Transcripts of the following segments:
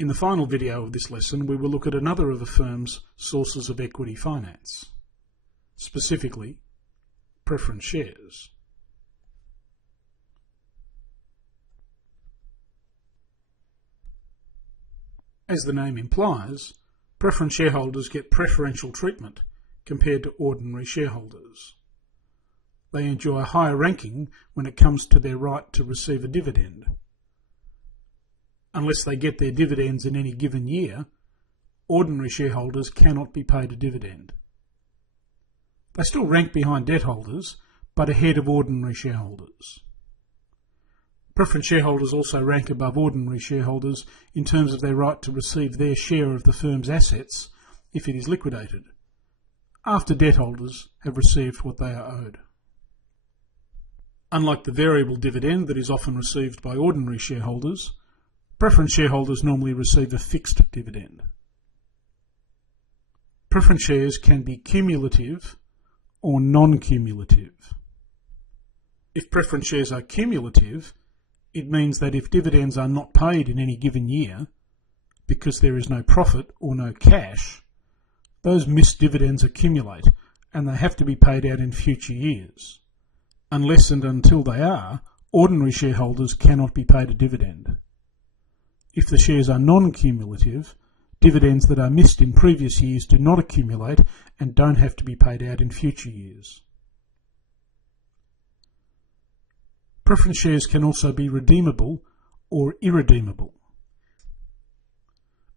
In the final video of this lesson, we will look at another of a firm's sources of equity finance, specifically preference shares. As the name implies, preference shareholders get preferential treatment compared to ordinary shareholders. They enjoy a higher ranking when it comes to their right to receive a dividend. Unless they get their dividends in any given year, ordinary shareholders cannot be paid a dividend. They still rank behind debt holders, but ahead of ordinary shareholders. Preference shareholders also rank above ordinary shareholders in terms of their right to receive their share of the firm's assets if it is liquidated, after debt holders have received what they are owed. Unlike the variable dividend that is often received by ordinary shareholders, preference shareholders normally receive a fixed dividend. Preference shares can be cumulative or non-cumulative. If preference shares are cumulative, it means that if dividends are not paid in any given year, because there is no profit or no cash, those missed dividends accumulate and they have to be paid out in future years. Unless and until they are, ordinary shareholders cannot be paid a dividend. If the shares are non-cumulative, dividends that are missed in previous years do not accumulate and don't have to be paid out in future years. Preference shares can also be redeemable or irredeemable.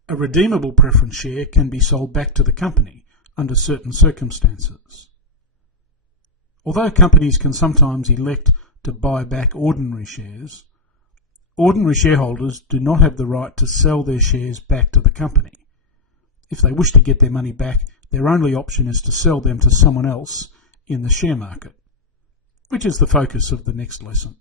A redeemable preference share can be sold back to the company under certain circumstances. Although companies can sometimes elect to buy back ordinary shares, ordinary shareholders do not have the right to sell their shares back to the company. If they wish to get their money back, their only option is to sell them to someone else in the share market, which is the focus of the next lesson.